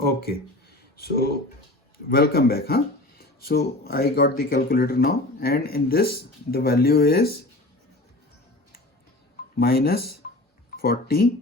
Okay, so welcome back, huh? So I got the calculator now, and in this the value is minus 40,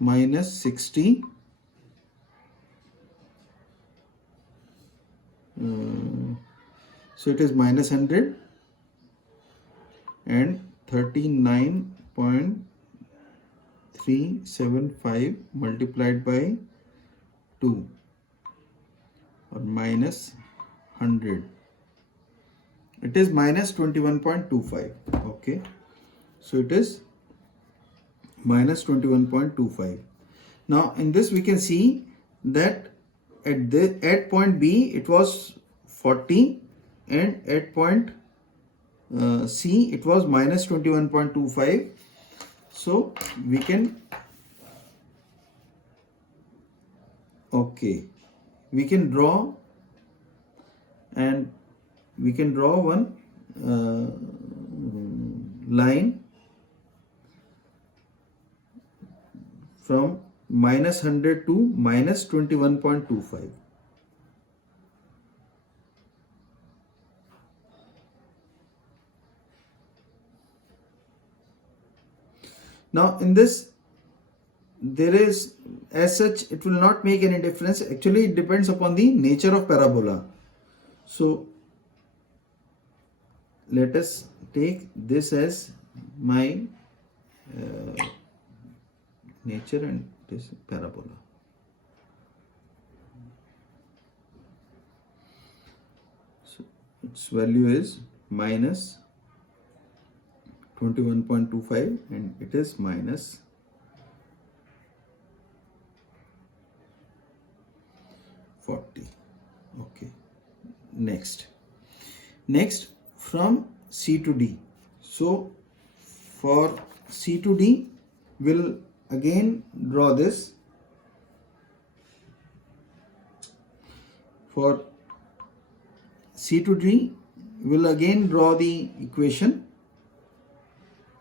minus 60, so it is minus 100 and 39.375 multiplied by 2 or minus 100. It is minus 21.25. Okay, so it is minus 21.25. Now in this we can see that at point B it was 40 and at point C it was minus 21.25. So we can we can draw one line from minus 100 to minus 21.25. Now in this, there is, as such, it will not make any difference. Actually it depends upon the nature of parabola. So let us take this as my nature and this parabola. So its value is minus 21.25 and it is minus 40. Okay, next from C to D. So for C to D, we'll again draw this. For C to D, we'll again draw the equation.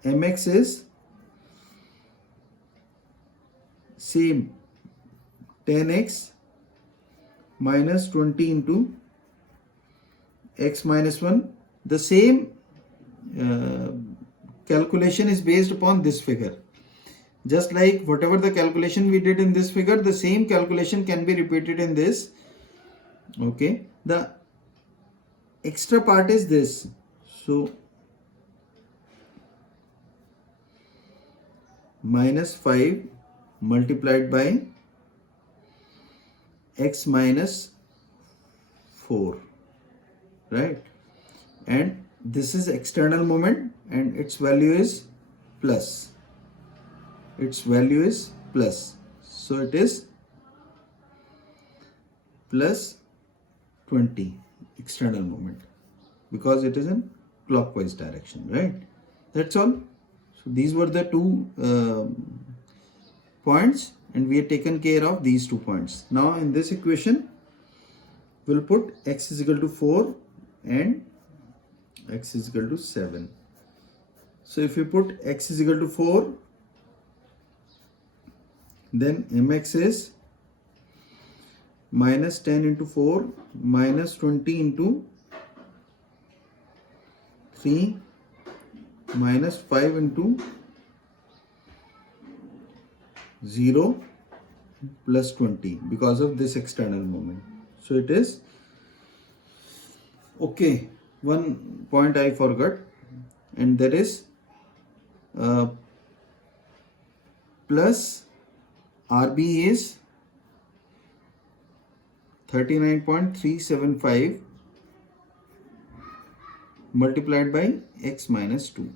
Mx is same 10x minus 20 into x minus 1. The same calculation is based upon this figure. Just like whatever the calculation we did in this figure, the same calculation can be repeated in this. Okay, the extra part is this. So minus 5 multiplied by x minus 4, right? And this is external moment and its value is plus. So it is plus 20 external moment because it is in clockwise direction, right? That's all. So these were the two points and we have taken care of these 2 points. Now in this equation, we'll put x is equal to 4 and x is equal to 7. So if you put x is equal to 4, then mx is minus 10 into 4 minus 20 into 3 minus 5 into 0 plus 20 because of this external moment. So it is, okay, one point I forgot, and that is plus RB is 39.375 multiplied by x minus 2,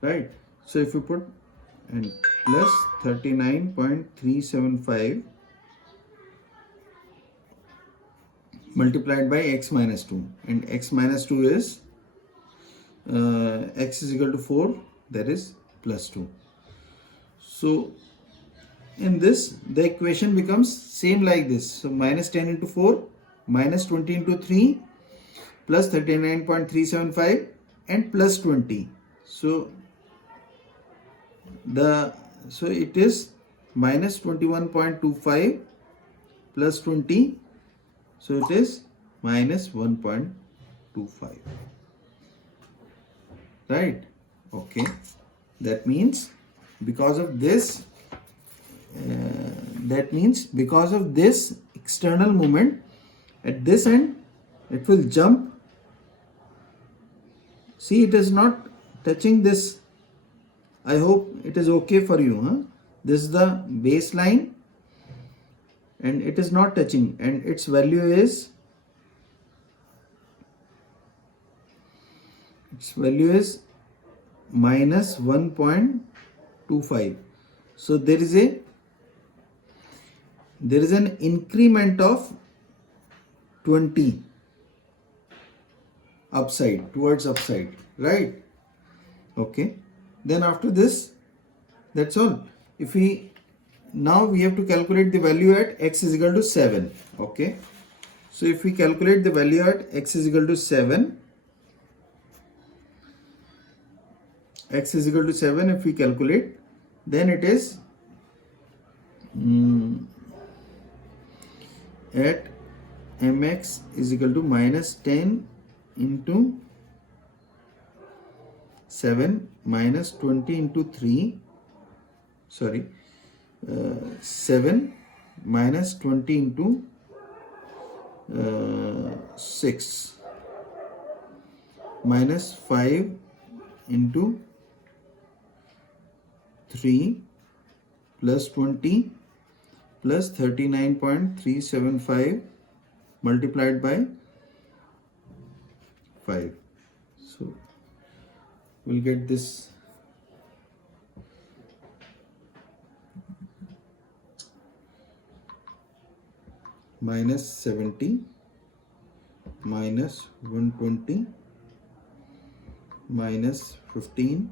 right? So if you put and plus 39.375 multiplied by x minus 2, and x minus 2 is x is equal to 4, that is plus 2. So in this, the equation becomes same like this. So minus 10 into 4 minus 20 into 3 plus 39.375 and plus 20. So it is minus 21.25 plus 20, so it is minus 1.25, right? Okay, that means because of this external moment at this end, it will jump. See, it is not touching this. I hope it is okay for you, huh? This is the baseline and it is not touching, and its value is minus 1.25. so there is an increment of 20 upside, towards upside, right? Okay, then after this, that's all. If now we have to calculate the value at x is equal to 7. Okay, so if we calculate the value at x is equal to 7, if we calculate, then it is at mx is equal to minus 10 into 7 minus 20 into 3, 7 minus 20 into 6 minus 5 into 3 plus 20 plus 39.375 multiplied by 5. So we'll get this minus 70 minus 120 minus 15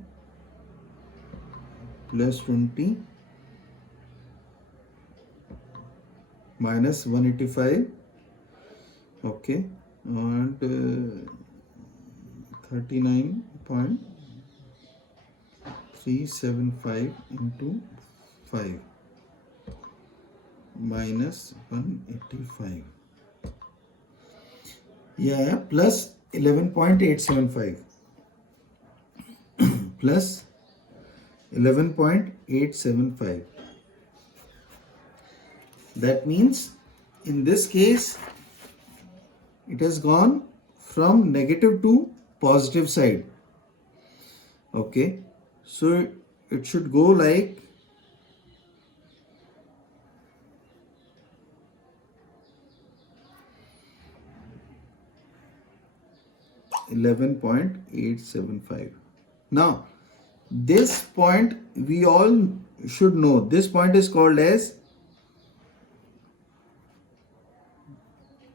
plus 20 minus 185. Okay, and 39.375 into 5 minus 185, yeah, plus 11.875 plus 11.875. That means in this case it has gone from negative to positive side. Okay, so it should go like 11.875. Now this point we all should know. This point is called as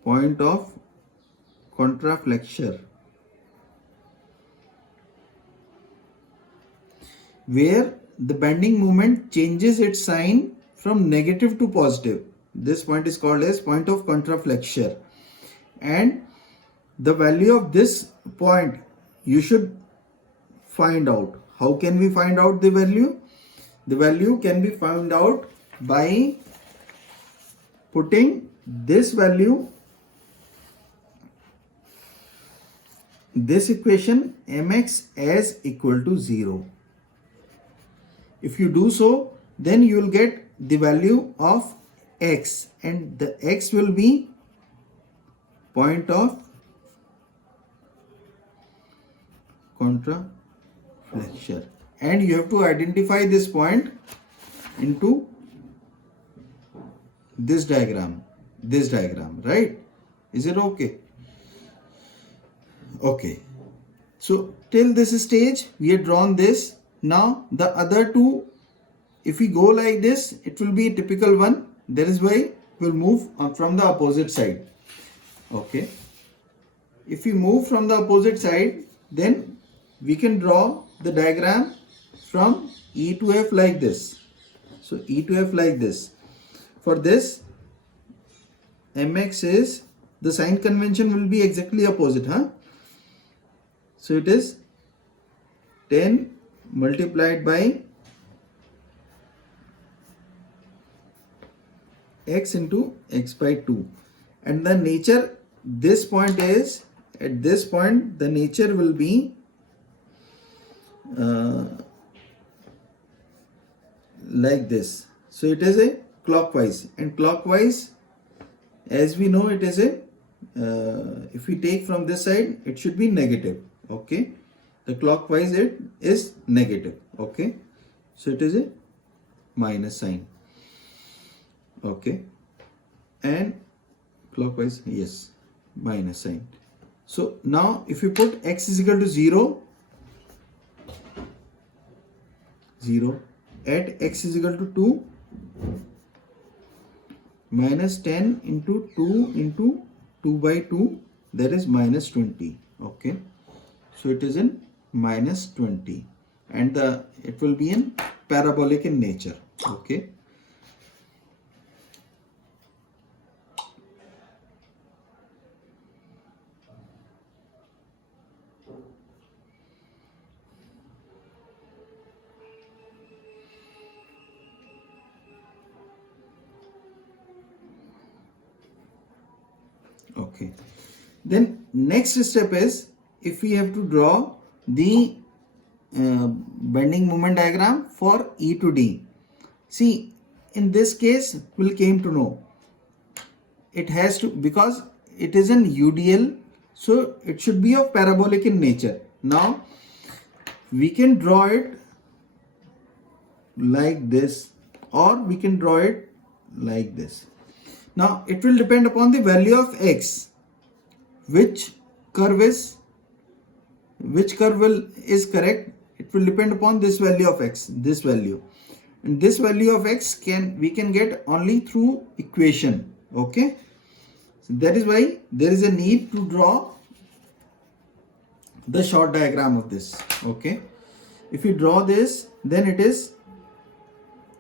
point of contraflexure, where the bending moment changes its sign from negative to positive. This point is called as point of contraflexure, and the value of this point you should find out. How can we find out the value? The value can be found out by putting this value, this equation mx as equal to 0. If you do so, then you will get the value of x, and the x will be point of contraflexure, and you have to identify this point into this diagram, right? Is it okay? Okay, so till this stage we have drawn this. Now the other two, if we go like this, it will be a typical one. That is why we'll move from the opposite side. Okay, if we move from the opposite side, then we can draw the diagram from E to F like this. So E to F like this. For this, mx is, the sign convention will be exactly opposite, huh? So it is 10 multiplied by x into x by 2, and the nature, this point is, at this point the nature will be like this. So it is a clockwise, and clockwise, as we know, it is a if we take from this side, it should be negative. Okay, the clockwise it is negative. Okay, so it is a minus sign. Okay, and clockwise, yes, minus sign. So now if you put x is equal to 0, 0, at x is equal to 2, minus 10 into 2 into 2 by 2, that is minus 20. Okay, so it is in minus 20, and it will be in parabolic in nature. Okay, okay. Then next step is, if we have to draw the bending moment diagram for E to D. See, in this case, we'll came to know it has to, because it is an UDL, so it should be of parabolic in nature. Now we can draw it like this, or we can draw it like this. Now it will depend upon the value of x, which curve is correct. It will depend upon this value of x, this value, and this value of x we can get only through equation. Okay, so that is why there is a need to draw the short diagram of this. Okay, if you draw this, then it is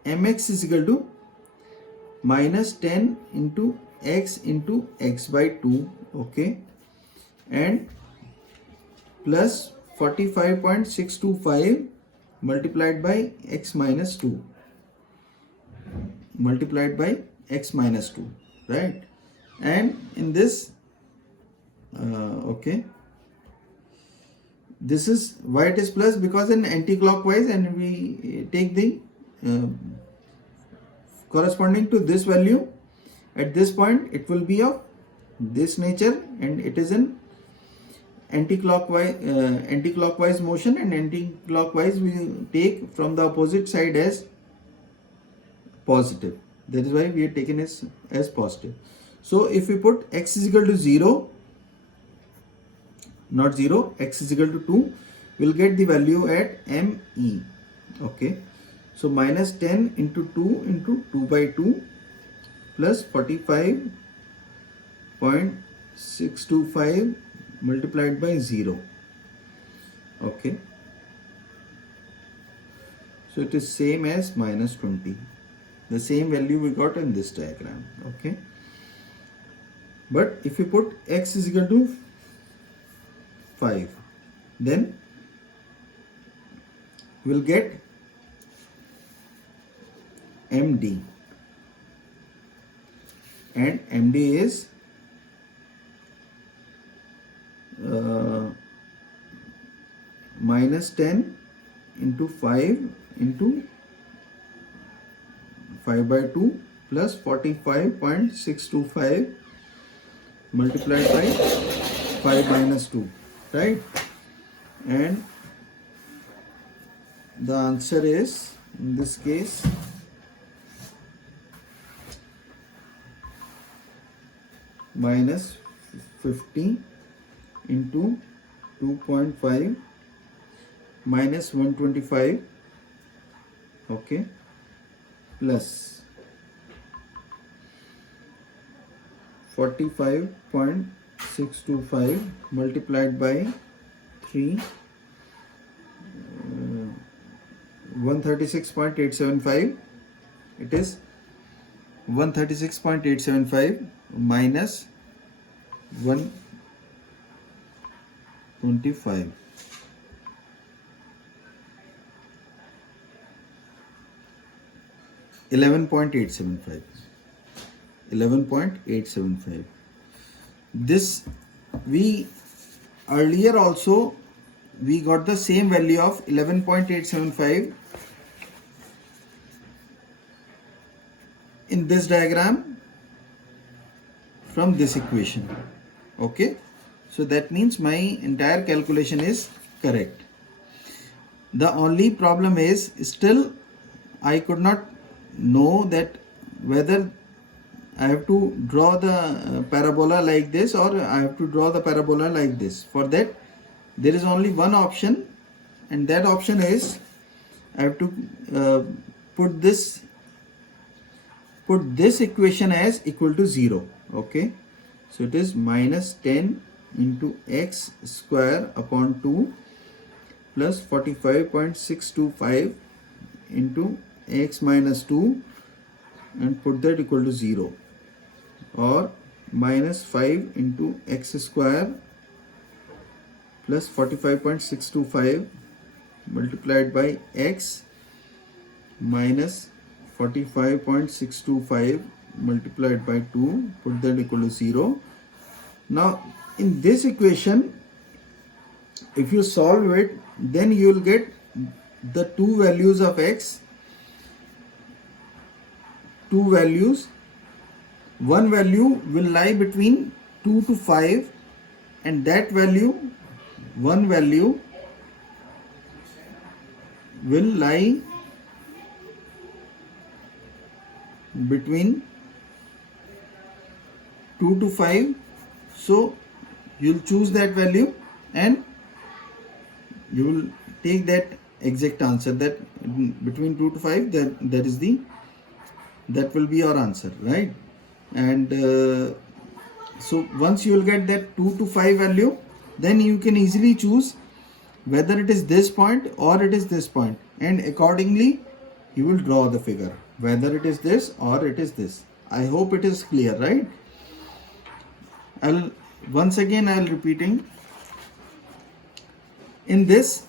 mx is equal to minus 10 into x by 2. Okay, and plus 45.625 multiplied by x minus 2, right? And in this, okay, this is why it is plus, because in anti-clockwise, and we take the corresponding to this value at this point, it will be of this nature, and it is in anti-clockwise motion, and anti-clockwise we take from the opposite side as positive. That is why we are taken as positive. So if we put x is equal to 0, not 0, x is equal to 2, we'll get the value at ME. Okay, so minus 10 into 2 into 2 by 2 plus 45.625 multiplied by 0. Okay, so it is same as minus 20, the same value we got in this diagram. Okay, but if you put x is equal to 5, then we'll get MD, and MD is minus 10 into 5 into 5 by 2 plus 45.625 multiplied by 5 minus 2, right? And the answer is, in this case, minus 50 into 2.5 minus 125, okay, plus 45.625 multiplied by 3, 136.875. It is 136.875 minus 125. 11.875. 11.875. This we earlier also we got the same value of 11.875 in this diagram from this equation. Okay, so that means my entire calculation is correct. The only problem is still I could not know that whether I have to draw the parabola like this or I have to draw the parabola like this. For that there is only one option, and that option is I have to put this equation as equal to 0. Okay, so it is minus 10 into x square upon 2 plus 45.625 into x minus 2 and put that equal to 0, or minus 5 into x square plus 45.625 multiplied by x minus 45.625 multiplied by 2, put that equal to 0. Now in this equation, if you solve it, then you will get the two values of x, two values. One value will lie between 2 to 5, and that value, one value will lie between 2 to 5. So you'll choose that value and you will take that exact answer, that between 2 to 5, that will be your answer, right? And so once you will get that 2 to 5 value, then you can easily choose whether it is this point or it is this point, and accordingly you will draw the figure, whether it is this or it is this. I hope it is clear, right? I'll repeating. In this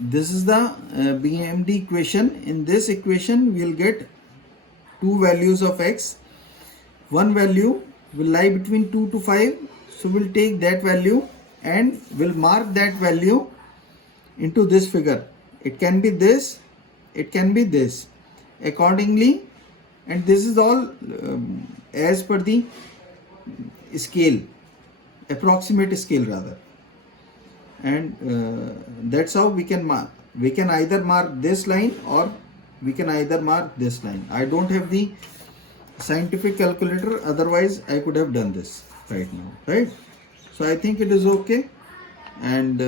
is the BMD equation. In this equation we will get two values of x. One value will lie between 2 to 5, so we'll take that value and we'll mark that value into this figure. It can be this, it can be this, accordingly, and this is all as per the scale, approximate scale rather, and that's how we can mark. We can either mark this line or we can either mark this line. I don't have the scientific calculator, otherwise I could have done this right now, right? So I think it is okay, and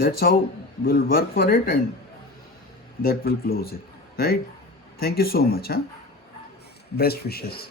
that's how we'll work for it, and that will close it, right? Thank you so much. Best wishes.